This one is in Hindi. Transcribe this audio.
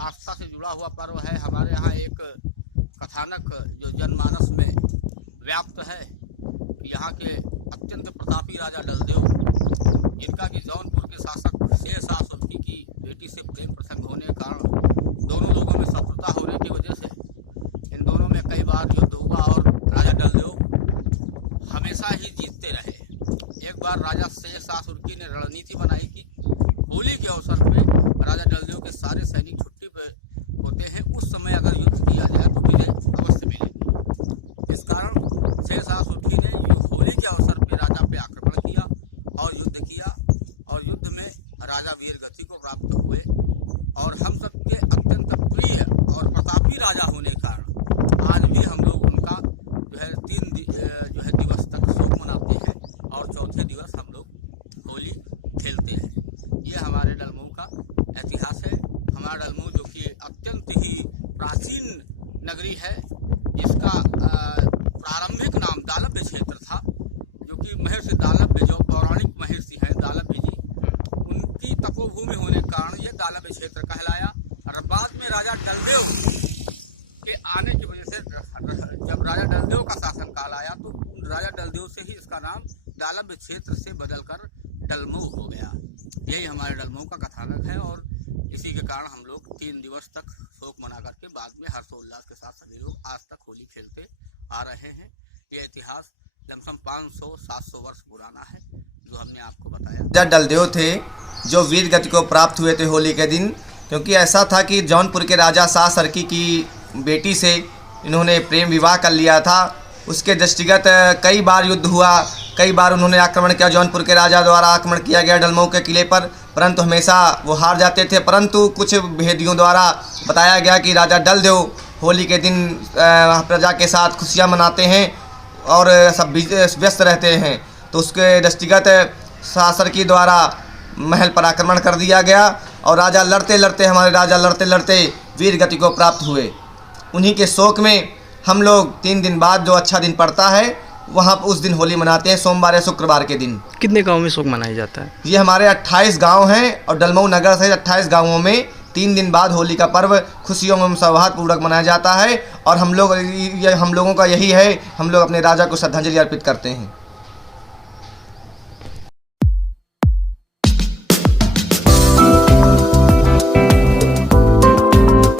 आस्था से जुड़ा हुआ पर्व है। हमारे यहाँ एक कथानक जो जनमानस में व्याप्त है, यहाँ के अत्यंत प्रतापी राजा डलदेव, जिनका कि जौनपुर के शासक शेरशाह सुरती की बेटी से प्रेम प्रसंग होने के कारण दोनों लोगों में शत्रुता होने की वजह से इन दोनों में कई बार युद्ध हुआ और राजा डलदेव हमेशा ही जीतते रहे। एक बार राजा शेरशाह सुरती ने रणनीति बनाई कि होली के अवसर पे राजा डलदेव के सारे सैनिक छुट्टी पे होते हैं, उस समय अगर युद्ध किया जाए तो विजय अवश्य मिलेगी। इस कारण शेरशाह सुरती ने होली के अवसर पे राजा पे आक्रमण किया और युद्ध किया, और युद्ध में राजा वीर गति को प्राप्त हुए। और हम सबके अत्यंत प्रिय और प्रतापी राजा होने के कारण आज भी हम लोग उनका जो है 3 दिवस तक शोक मनाते हैं और चौथे दिवस हम लोग होली खेलते हैं। ये हमारे डलमऊ का इतिहास है। हमारा डलमऊ जो कि अत्यंत ही प्राचीन नगरी है, जिसका प्रारंभिक नाम दालभ्य क्षेत्र था, जो कि महर्षि दालभ्य जो पौराणिक महर्षि हैं दालभ्य जी, उनकी तपोभूमि होने के कारण ये दालभ्य क्षेत्र कहलाया। और बाद में राजा डलदेव के आने की वजह से जब राजा डलदेव का शासनकाल आया तो राजा डलदेव से ही इसका नाम दालभ्य क्षेत्र से बदलकर डलमऊ हो गया। यही हमारे डलमऊ का कथानक है और इसी के कारण हम लोग 3 दिवस तक शोक मना करके बाद में हर्षोल्लास के साथ सभी लोग आज तक होली खेलते आ रहे हैं। ये इतिहास लमसम 500-700 वर्ष पुराना है, जो हमने आपको बताया। राजा डलदेव थे जो वीर गति को प्राप्त हुए थे होली के दिन, क्योंकि ऐसा था कि जौनपुर के राजा शाह सरकी की बेटी से इन्होंने प्रेम विवाह कर लिया था। उसके दृष्टिगत कई बार युद्ध हुआ, कई बार उन्होंने आक्रमण किया, जौनपुर के राजा द्वारा आक्रमण किया गया डलमऊ के किले पर, परंतु हमेशा वो हार जाते थे। परंतु कुछ भेदियों द्वारा बताया गया कि राजा डलदेव होली के दिन प्रजा के साथ खुशियाँ मनाते हैं और सब व्यस्त रहते हैं। तो उसके दृष्टिगत शाह सरकी द्वारा महल पर आक्रमण कर दिया गया और राजा लड़ते लड़ते वीर गति को प्राप्त हुए। उन्हीं के शोक में हम लोग 3 दिन बाद जो अच्छा दिन पड़ता है वहाँ उस दिन होली मनाते हैं, सोमवार या शुक्रवार के दिन। कितने गांव में शोक मनाया जाता है? ये हमारे 28 गांव हैं और डलमऊ नगर से 28 गांवों में 3 दिन बाद होली का पर्व खुशियों में सौहार्दपूर्वक मनाया जाता है। और हम लोगों का यही है, हम लोग अपने राजा को श्रद्धांजलि अर्पित करते हैं।